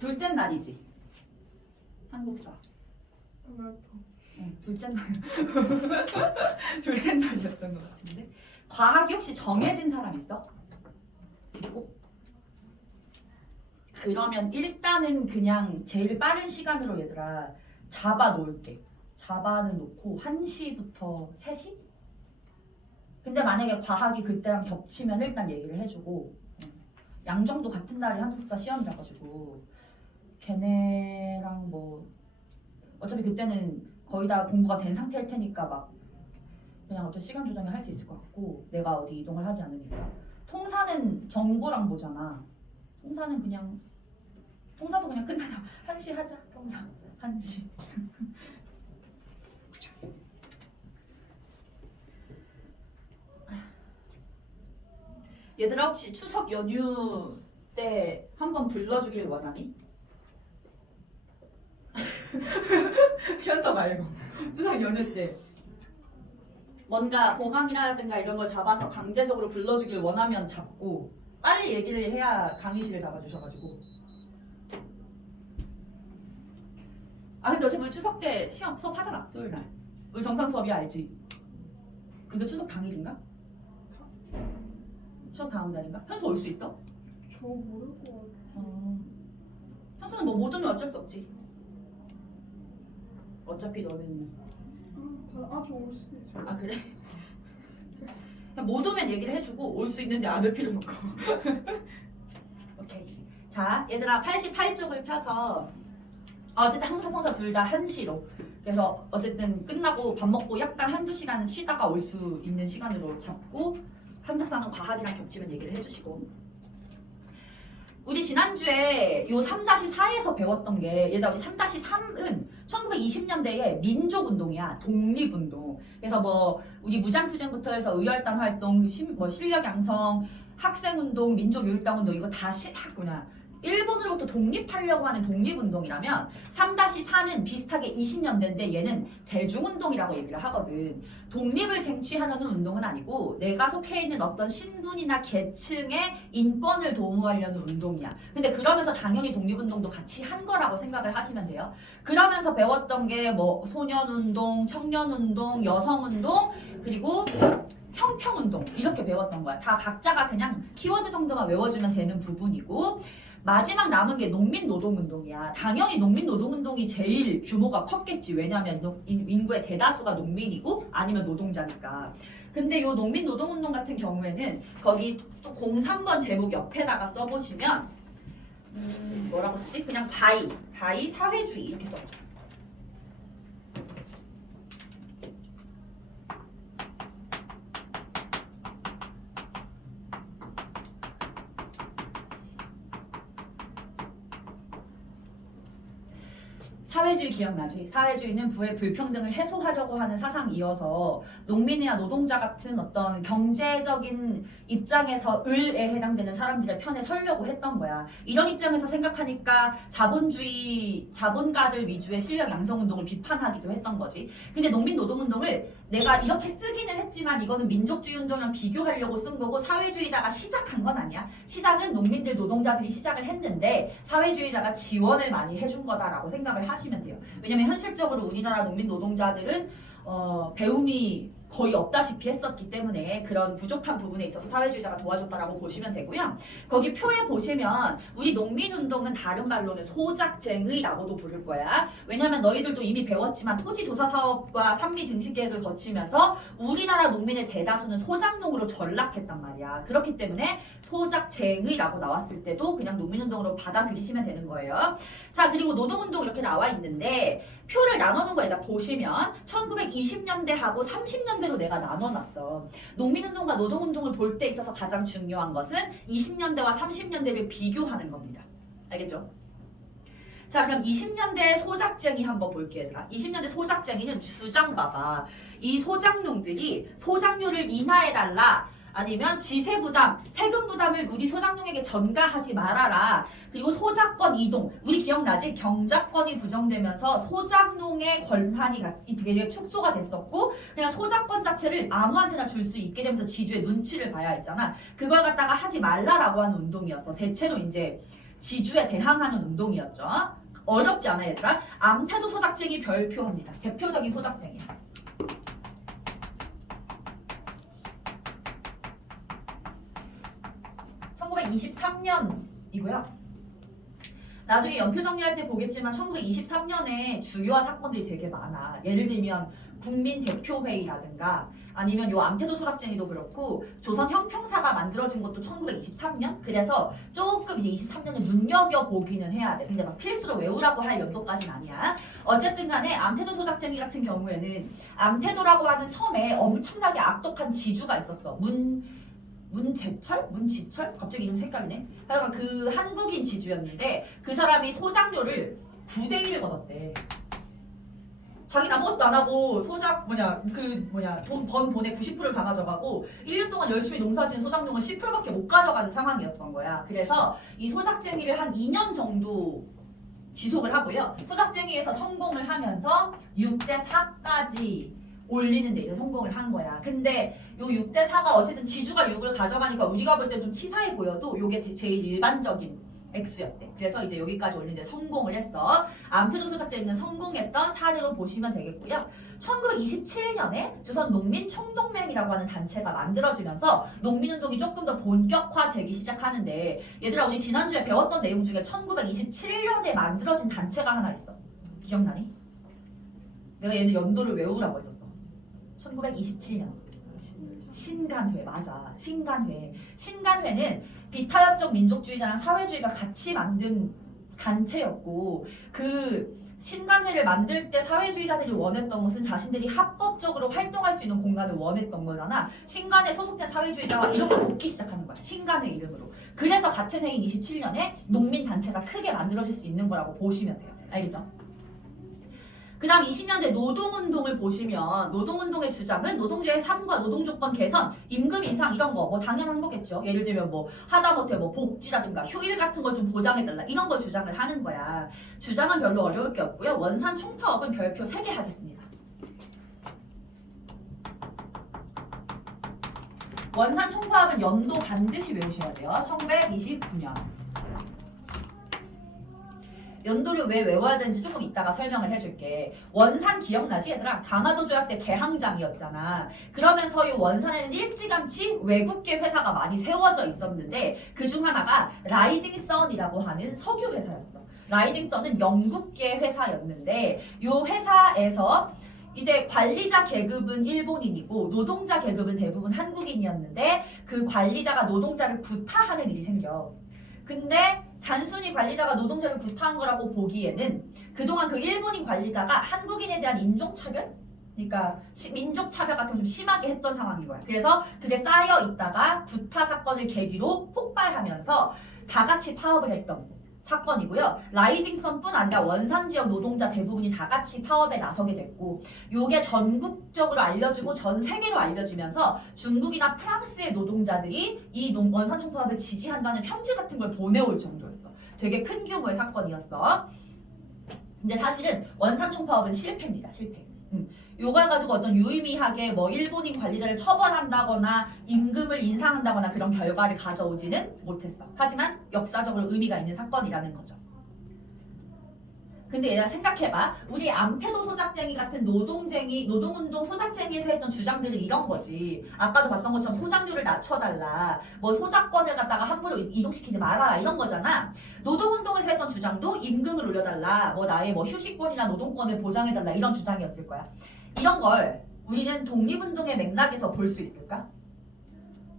둘째 날이지. 한국사. 맞다. 둘째 날. 둘째 날이었던 것 같은데. 과학이 혹시 정해진 사람 있어? 짚고? 그러면 일단은 그냥 제일 빠른 시간으로 얘들아 잡아 놓을게. 잡아는 놓고 1시부터 3시? 근데 만약에 과학이 그때랑 겹치면 일단 얘기를 해주고 양정도 같은 날에 한국사 시험이라가지고 걔네랑 뭐 어차피 그때는 거의 다 공부가 된 상태일 테니까 막 그냥 어차피 시간 조정이 할 수 있을 것 같고 내가 어디 이동을 하지 않으니까 통사는 정보랑 보잖아. 통사는 그냥 통사도 그냥 끝나자. 1시 하자. 통사 1시. 얘들아 혹시 추석 연휴 때 한번 불러주길 원하니? 현서 말고 추석 연휴 때 뭔가 보강이라든가 이런 걸 잡아서 강제적으로 불러주길 원하면 잡고 빨리 얘기를 해야 강의실을 잡아주셔가지고 근데 어차피 추석 때 시험 수업하잖아 토요일날 우리 정상 수업이 알지? 그게 추석 당일인가? 추석 다음 달인가? 현수 올 수 있어? 저 모를 것 같아. 현수는 뭐 못 오면 어쩔 수 없지 어차피 너는 저올 수도 있어. 그래? 그냥 못 오면 얘기를 해주고 올 수 있는데 안 올 필요는 없고 오케이 자 얘들아 88쪽을 펴서 어쨌든 항상 통사 둘 다 1시로 그래서 어쨌든 끝나고 밥 먹고 약간 1~2시간 쉬다가 올 수 있는 시간으로 잡고 한국사는 과학이랑 겹치면 얘기를 해주시고 우리 지난주에 요 3-4에서 배웠던 게 얘들아 우리 3-3은 1920년대의 민족운동이야. 독립운동. 그래서 뭐 우리 무장투쟁부터 해서 의열단 활동, 뭐 실력 양성, 학생운동, 민족유일당운동 이거 다 뭐냐 일본으로부터 독립하려고 하는 독립운동이라면 3-4는 비슷하게 20년대인데 얘는 대중운동이라고 얘기를 하거든. 독립을 쟁취하려는 운동은 아니고 내가 속해 있는 어떤 신분이나 계층의 인권을 도모하려는 운동이야. 근데 그러면서 당연히 독립운동도 같이 한 거라고 생각을 하시면 돼요. 그러면서 배웠던 게 뭐 소년운동, 청년운동, 여성운동 그리고 형평운동 이렇게 배웠던 거야. 다 각자가 그냥 키워드 정도만 외워주면 되는 부분이고 마지막 남은 게 농민노동운동이야. 당연히 농민노동운동이 제일 규모가 컸겠지. 왜냐하면 인구의 대다수가 농민이고 아니면 노동자니까. 근데 이 농민노동운동 같은 경우에는 거기 또 03번 제목 옆에다가 써보시면 뭐라고 쓰지? 그냥 바이 사회주의 이렇게 써줘. 사회주의 기억나지? 사회주의는 부의 불평등을 해소하려고 하는 사상이어서 농민이나 노동자 같은 어떤 경제적인 입장에서 을에 해당되는 사람들의 편에 서려고 했던 거야. 이런 입장에서 생각하니까 자본가들 위주의 실력 양성운동을 비판하기도 했던 거지. 근데 농민 노동운동을 내가 이렇게 쓰기는 했지만 이거는 민족주의 운동이랑 비교하려고 쓴 거고 사회주의자가 시작한 건 아니야. 시작은 농민들 노동자들이 시작을 했는데 사회주의자가 지원을 많이 해준 거다라고 생각을 하시면 돼요. 왜냐면 현실적으로 우리나라 농민 노동자들은 배움이 거의 없다시피 했었기 때문에 그런 부족한 부분에 있어서 사회주의자가 도와줬다라고 보시면 되고요. 거기 표에 보시면 우리 농민운동은 다른 말로는 소작쟁의라고도 부를 거야. 왜냐면 너희들도 이미 배웠지만 토지조사사업과 산미증식계획을 거치면서 우리나라 농민의 대다수는 소작농으로 전락했단 말이야. 그렇기 때문에 소작쟁의라고 나왔을 때도 그냥 농민운동으로 받아들이시면 되는 거예요. 자 그리고 노동운동 이렇게 나와 있는데 표를 나눠놓은 거에다 보시면 1920년대하고 30년대로 내가 나눠놨어. 농민운동과 노동운동을 볼 때 있어서 가장 중요한 것은 20년대와 30년대를 비교하는 겁니다. 알겠죠? 자 그럼 20년대 소작쟁이 한번 볼게요. 얘들아. 20년대 소작쟁이는 주장 봐봐. 이 소작농들이 소작료를 인하해달라. 아니면 지세 부담, 세금 부담을 우리 소작농에게 전가하지 말아라. 그리고 소작권 이동. 우리 기억나지? 경작권이 부정되면서 소작농의 권한이 되게 축소가 됐었고 그냥 소작권 자체를 아무한테나 줄 수 있게 되면서 지주의 눈치를 봐야 했잖아. 그걸 갖다가 하지 말라라고 하는 운동이었어. 대체로 이제 지주에 대항하는 운동이었죠. 어렵지 않아 얘들아? 암태도 소작쟁이 별표합니다. 대표적인 소작쟁이야. (1923년이고요) 나중에 연표 정리할 때 보겠지만 1923년에 주요한 사건들이 되게 많아. 예를 들면 국민대표회의라든가 아니면 요 암태도 소작쟁이도 그렇고 조선 형평사가 만들어진 것도 1923년? 그래서 조금 이제 23년을 눈여겨보기는 해야 돼. 근데 막 필수로 외우라고 할 연도까지는 아니야. 어쨌든 간에 암태도 소작쟁이 같은 경우에는 암태도라고 하는 섬에 엄청나게 악독한 지주가 있었어. 문제철? 문지철? 갑자기 이름 헷갈리네. 하여간 그 한국인 지주였는데 그 사람이 소작료를 9대 1을 걷었대. 자기는 아무것도 안 하고 번 돈의 90%를 다 가져가고 1년 동안 열심히 농사지은 소작농은 10%밖에 못 가져가는 상황이었던 거야. 그래서 이 소작쟁이를 한 2년 정도 지속을 하고요. 소작쟁이에서 성공을 하면서 6대 4까지 올리는 데 이제 성공을 한 거야. 근데 요 6대 4가 어쨌든 지주가 6을 가져가니까 우리가 볼 때 좀 치사해 보여도 요게 제일 일반적인 X였대. 그래서 이제 여기까지 올리는데 성공을 했어. 암태도 소작쟁이는 성공했던 사례로 보시면 되겠고요. 1927년에 조선 농민총동맹이라고 하는 단체가 만들어지면서 농민운동이 조금 더 본격화되기 시작하는데 얘들아 우리 지난주에 배웠던 내용 중에 1927년에 만들어진 단체가 하나 있어. 기억나니? 내가 얘는 연도를 외우라고 했었어. 1927년 신간회. 맞아. 신간회는 비타협적 민족주의자랑 사회주의가 같이 만든 단체였고 그 신간회를 만들 때 사회주의자들이 원했던 것은 자신들이 합법적으로 활동할 수 있는 공간을 원했던 거잖아. 신간에 소속된 사회주의자가 이렇게 돕기 시작하는 거야. 신간회 이름으로. 그래서 같은 해인 27년에 농민단체가 크게 만들어질 수 있는 거라고 보시면 돼요. 알겠죠? 그 다음 20년대 노동운동을 보시면 노동운동의 주장은 노동자의 삶과 노동조건 개선, 임금 인상 이런 거 뭐 당연한 거겠죠. 예를 들면 뭐 하다못해 뭐 복지라든가 휴일 같은 걸 좀 보장해달라 이런 걸 주장을 하는 거야. 주장은 별로 어려울 게 없고요. 원산 총파업은 별표 3개 하겠습니다. 원산 총파업은 연도 반드시 외우셔야 돼요. 1929년. 연도를 왜 외워야 되는지 조금 이따가 설명을 해줄게. 원산 기억나지 얘들아? 강화도 조약 때 개항장이었잖아. 그러면서 이 원산에는 일찌감치 외국계 회사가 많이 세워져 있었는데 그중 하나가 라이징 선이라고 하는 석유 회사였어. 라이징 선은 영국계 회사였는데 이 회사에서 이제 관리자 계급은 일본인이고 노동자 계급은 대부분 한국인이었는데 그 관리자가 노동자를 구타하는 일이 생겨. 근데 단순히 관리자가 노동자를 구타한 거라고 보기에는 그동안 그 일본인 관리자가 한국인에 대한 인종차별? 그러니까 민족차별 같은 거 좀 심하게 했던 상황인 거야. 그래서 그게 쌓여 있다가 구타 사건을 계기로 폭발하면서 다 같이 파업을 했던 사건이고요. 라이징선뿐 아니라 원산 지역 노동자 대부분이 다 같이 파업에 나서게 됐고 요게 전국적으로 알려지고 전 세계로 알려지면서 중국이나 프랑스의 노동자들이 이 원산 총파업을 지지한다는 편지 같은 걸 보내올 정도였어. 되게 큰 규모의 사건이었어. 근데 사실은 원산 총파업은 실패입니다. 실패. 요걸 가지고 어떤 유의미하게 뭐 일본인 관리자를 처벌한다거나 임금을 인상한다거나 그런 결과를 가져오지는 못했어. 하지만 역사적으로 의미가 있는 사건이라는 거죠. 근데 얘들아 생각해봐. 우리 암태도 소작쟁이 같은 노동운동 소작쟁이에서 했던 주장들은 이런 거지. 아까도 봤던 것처럼 소작료를 낮춰달라. 뭐 소작권을 갖다가 함부로 이동시키지 말아라. 이런 거잖아. 노동운동에서 했던 주장도 임금을 올려달라. 뭐 나의 뭐 휴식권이나 노동권을 보장해달라. 이런 주장이었을 거야. 이런 걸 우리는 독립운동의 맥락에서 볼 수 있을까?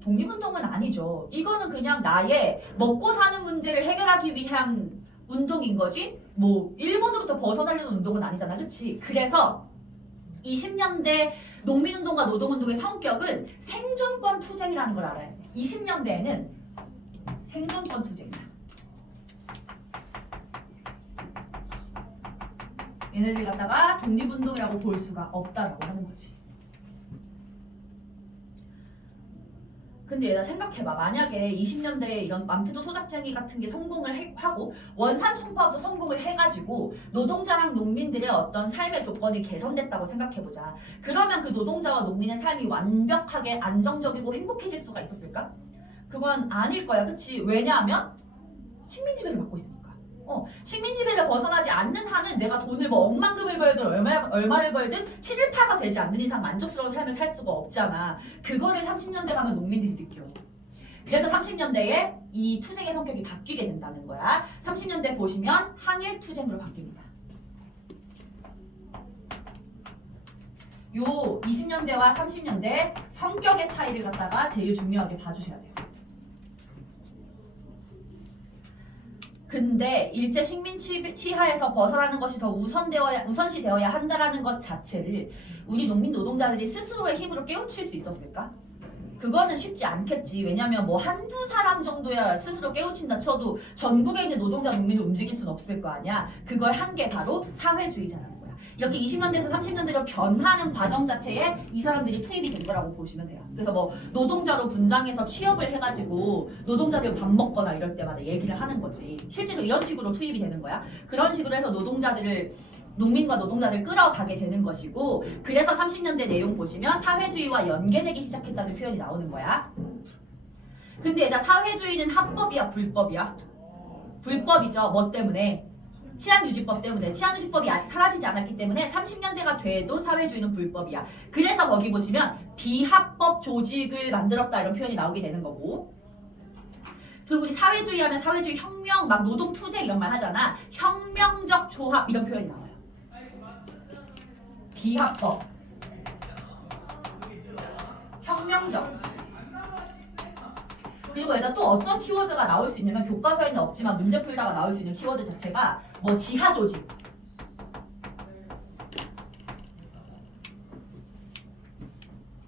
독립운동은 아니죠. 이거는 그냥 나의 먹고 사는 문제를 해결하기 위한 운동인 거지 뭐 일본으로부터 벗어나려는 운동은 아니잖아. 그치? 그래서 20년대 농민운동과 노동운동의 성격은 생존권 투쟁이라는 걸 알아야 돼. 20년대에는 생존권 투쟁이야. 얘네들 갖다가 독립운동이라고 볼 수가 없다라고 하는 거지. 근데 얘가 생각해봐. 만약에 20년대에 이런 암태도 소작쟁이 같은 게 성공을 하고 원산 총파업도 성공을 해가지고 노동자랑 농민들의 어떤 삶의 조건이 개선됐다고 생각해보자. 그러면 그 노동자와 농민의 삶이 완벽하게 안정적이고 행복해질 수가 있었을까? 그건 아닐 거야. 그치? 왜냐하면 식민 지배를 받고 있으니까. 식민 지배를 벗어나지 않는 한은 내가 돈을 뭐 억만금을 벌든 얼마를 벌든 친일파가 되지 않는 이상 만족스러운 삶을 살 수가 없잖아. 그거를 30년대 가면 농민들이 느껴. 그래서 30년대에 이 투쟁의 성격이 바뀌게 된다는 거야. 30년대 보시면 항일 투쟁으로 바뀝니다. 요 20년대와 30년대 성격의 차이를 갖다가 제일 중요하게 봐주셔야 돼요. 근데 일제 식민 치하에서 벗어나는 것이 더 우선시되어야 한다라는 것 자체를 우리 농민 노동자들이 스스로의 힘으로 깨우칠 수 있었을까? 그거는 쉽지 않겠지. 왜냐면 뭐 한두 사람 정도야 스스로 깨우친다 쳐도 전국에 있는 노동자 농민을 움직일 수는 없을 거 아니야. 그걸 한 게 바로 사회주의자라는 거야. 이렇게 20년대에서 30년대로 변하는 과정 자체에 이 사람들이 투입이 된 거라고 보시면 돼요. 그래서 뭐 노동자로 분장해서 취업을 해가지고 노동자들 밥 먹거나 이럴 때마다 얘기를 하는 거지. 실제로 이런 식으로 투입이 되는 거야. 그런 식으로 해서 농민과 노동자들 끌어가게 되는 것이고, 그래서 30년대 내용 보시면 사회주의와 연계되기 시작했다는 표현이 나오는 거야. 근데 얘들아, 사회주의는 합법이야 불법이야? 불법이죠. 뭐 때문에? 치안유지법 때문에. 치안유지법이 아직 사라지지 않았기 때문에 30년대가 돼도 사회주의는 불법이야. 그래서 거기 보시면 비합법 조직을 만들었다 이런 표현이 나오게 되는 거고, 그리고 우리 사회주의 하면 사회주의 혁명, 막 노동투쟁 이런 말 하잖아. 혁명적 조합 이런 표현이 나와요. 비합법, 혁명적. 그리고 여기다 또 어떤 키워드가 나올 수 있냐면, 교과서에는 없지만 문제 풀다가 나올 수 있는 키워드 자체가 뭐 지하조직,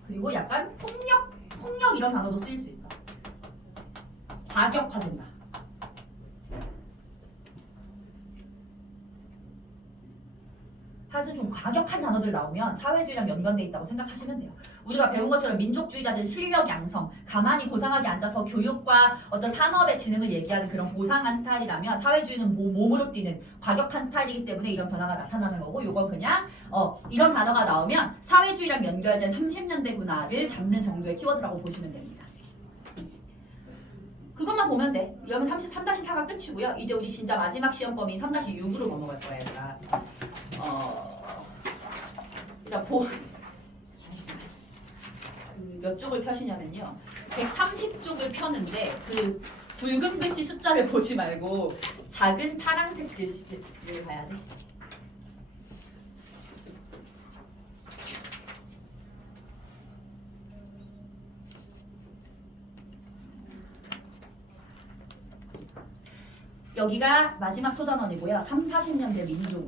그리고 약간 폭력 이런 단어도 쓰일 수 있어. 과격화된다. 하여튼 좀 과격한 단어들 나오면 사회주의랑 연관돼 있다고 생각하시면 돼요. 우리가 배운 것처럼 민족주의자들은 실력 양성, 가만히 고상하게 앉아서 교육과 어떤 산업의 지능을 얘기하는 그런 고상한 스타일이라면, 사회주의는 몸으로 뛰는 과격한 스타일이기 때문에 이런 변화가 나타나는 거고, 요건 그냥 이런 단어가 나오면 사회주의랑 연결된 30년대구나를 잡는 정도의 키워드라고 보시면 됩니다. 그것만 보면 돼. 이러면 3-4가 끝이고요. 이제 우리 진짜 마지막 시험 범위 3-6으로 넘어갈 거예요. 얘들아. 일단 몇 쪽을 펴시냐면요. 130쪽을 펴는데 그 붉은 글씨 숫자를 보지 말고 작은 파란색 글씨를 봐야 돼. 여기가 마지막 소단원이고요. 30-40년대 민족